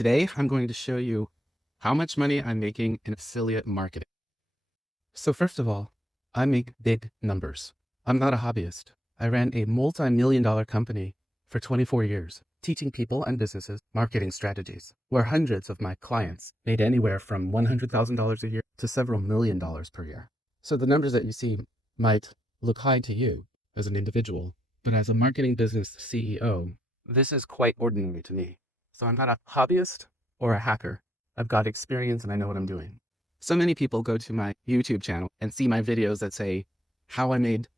Today, I'm going to show you how much money I'm making in affiliate marketing. So first of all, I make big numbers. I'm not a hobbyist. I ran a multi-million-dollar company for 24 years, teaching people and businesses marketing strategies, where hundreds of my clients made anywhere from $100,000 a year to several $1,000,000 per year. So the numbers that you see might look high to you as an individual, but as a marketing business CEO, this is quite ordinary to me. So I'm not a hobbyist or a hacker. I've got experience and I know what I'm doing. So many people go to my YouTube channel and see my videos that say how I made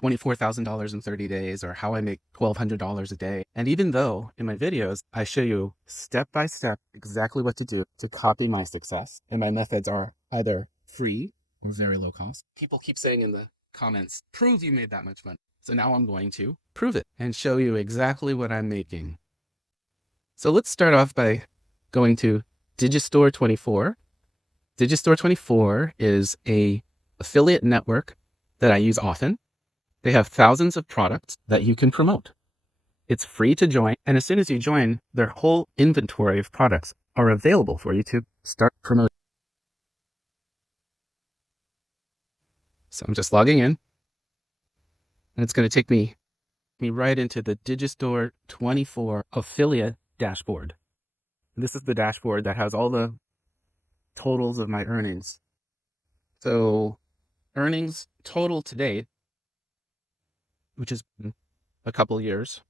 $24,000 in 30 days or how I make $1,200 a day. And even though in my videos, I show you step by step exactly what to do to copy my success, and my methods are either free or very low cost, people keep saying in the comments, prove you made that much money. So now I'm going to prove it and show you exactly what I'm making. So let's start off by going to Digistore24. Digistore24 is a affiliate network that I use often. They have thousands of products that you can promote. It's free to join, and as soon as you join, their whole inventory of products are available for you to start promoting. So I'm just logging in, and it's going to take me right into the Digistore24 affiliate dashboard. This is the dashboard that has all the totals of my earnings. So earnings total to date, which has been a couple years,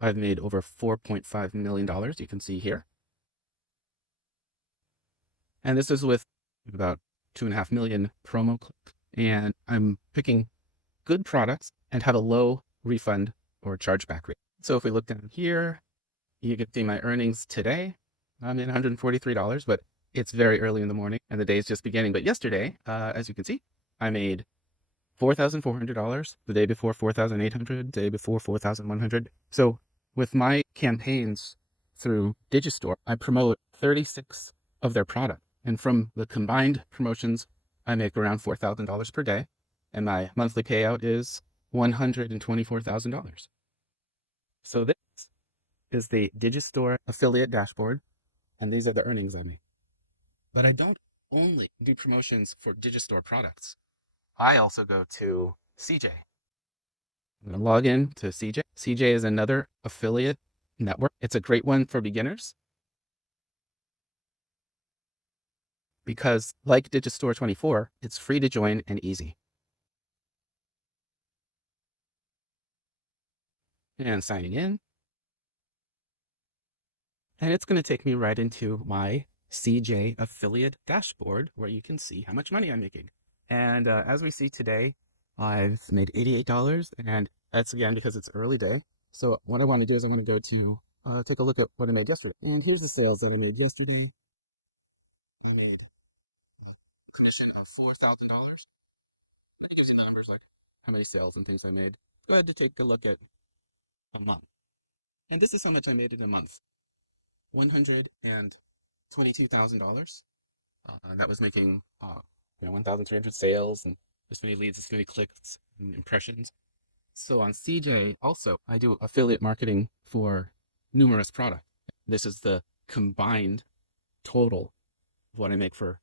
I've made over $4.5 million, you can see here. And this is with about 2.5 million promo clicks. And I'm picking good products and have a low refund or chargeback rate. So if we look down here, you can see my earnings today. I'm in $143, but it's very early in the morning and the day is just beginning. But yesterday, as you can see, I made $4,400, the day before $4,800, the day before $4,100. So with my campaigns through Digistore, I promote 36 of their products. And from the combined promotions, I make around $4,000 per day. And my monthly payout is $124,000. So this is the Digistore affiliate dashboard. And these are the earnings I make. But I don't only do promotions for Digistore products. I also go to CJ. I'm going to log in to CJ. CJ is another affiliate network. It's a great one for beginners because, like Digistore24, it's free to join and easy. And signing in. And it's going to take me right into my CJ affiliate dashboard where you can see how much money I'm making. And as we see today, I've made $88, and that's again because it's early day. So what I want to do is I want to go to take a look at what I made yesterday. And here's the sales that I made yesterday. I made commission of $4,000. It gives you the numbers like how many sales and things I made. Go ahead to take a look at a month. And this is how much I made in a month. $122,000. That was making 1,300 sales and this many leads, this many clicks and impressions. So on CJ also, I do affiliate marketing for numerous products. This is the combined total of what I make for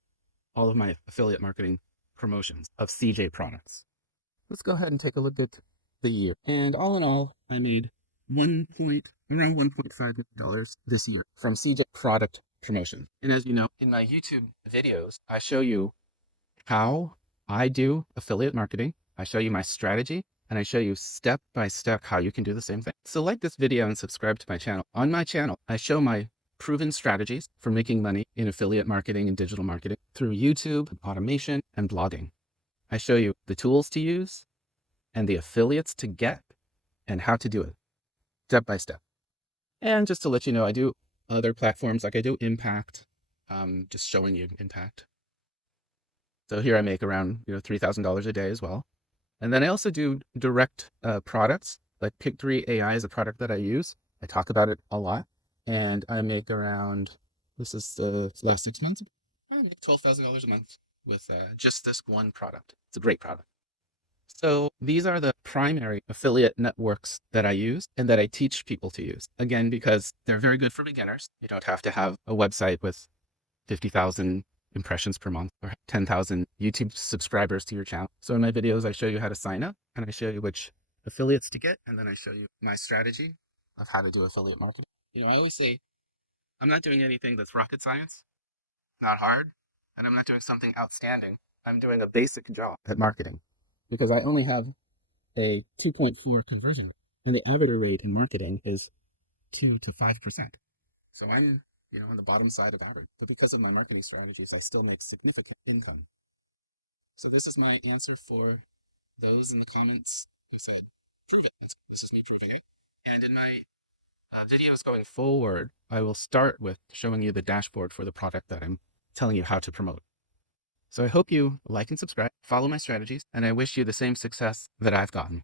all of my affiliate marketing promotions of CJ products. Let's go ahead and take a look at the year. And all in all, I made around $1.5 million this year from CJ product promotion. And as you know, in my YouTube videos, I show you how I do affiliate marketing. I show you my strategy, and I show you step by step how you can do the same thing. So like this video and subscribe to my channel. On my channel, I show my proven strategies for making money in affiliate marketing and digital marketing through YouTube, automation, and blogging. I show you the tools to use and the affiliates to get and how to do it step by step. And just to let you know, I do other platforms like I do Impact, just showing you Impact. So here I make around $3,000 a day as well. And then I also do direct products, like Pick3 AI is a product that I use. I talk about it a lot. And I make around, this is the last 6 months, I make $12,000 a month with just this one product. It's a great product. So these are the primary affiliate networks that I use and that I teach people to use. Again, because they're very good for beginners. You don't have to have a website with 50,000 impressions per month or 10,000 YouTube subscribers to your channel. So in my videos, I show you how to sign up and I show you which affiliates to get. And then I show you my strategy of how to do affiliate marketing. I always say, I'm not doing anything that's rocket science, not hard, and I'm not doing something outstanding. I'm doing a basic job at marketing because I only have a 2.4 conversion rate, and the average rate in marketing is 2 to 5%. So I'm, on the bottom side of average. But because of my marketing strategies, I still make significant income. So this is my answer for those in the comments who said, prove it. This is me proving it. And in my videos going forward, I will start with showing you the dashboard for the product that I'm telling you how to promote. So I hope you like and subscribe, follow my strategies, and I wish you the same success that I've gotten.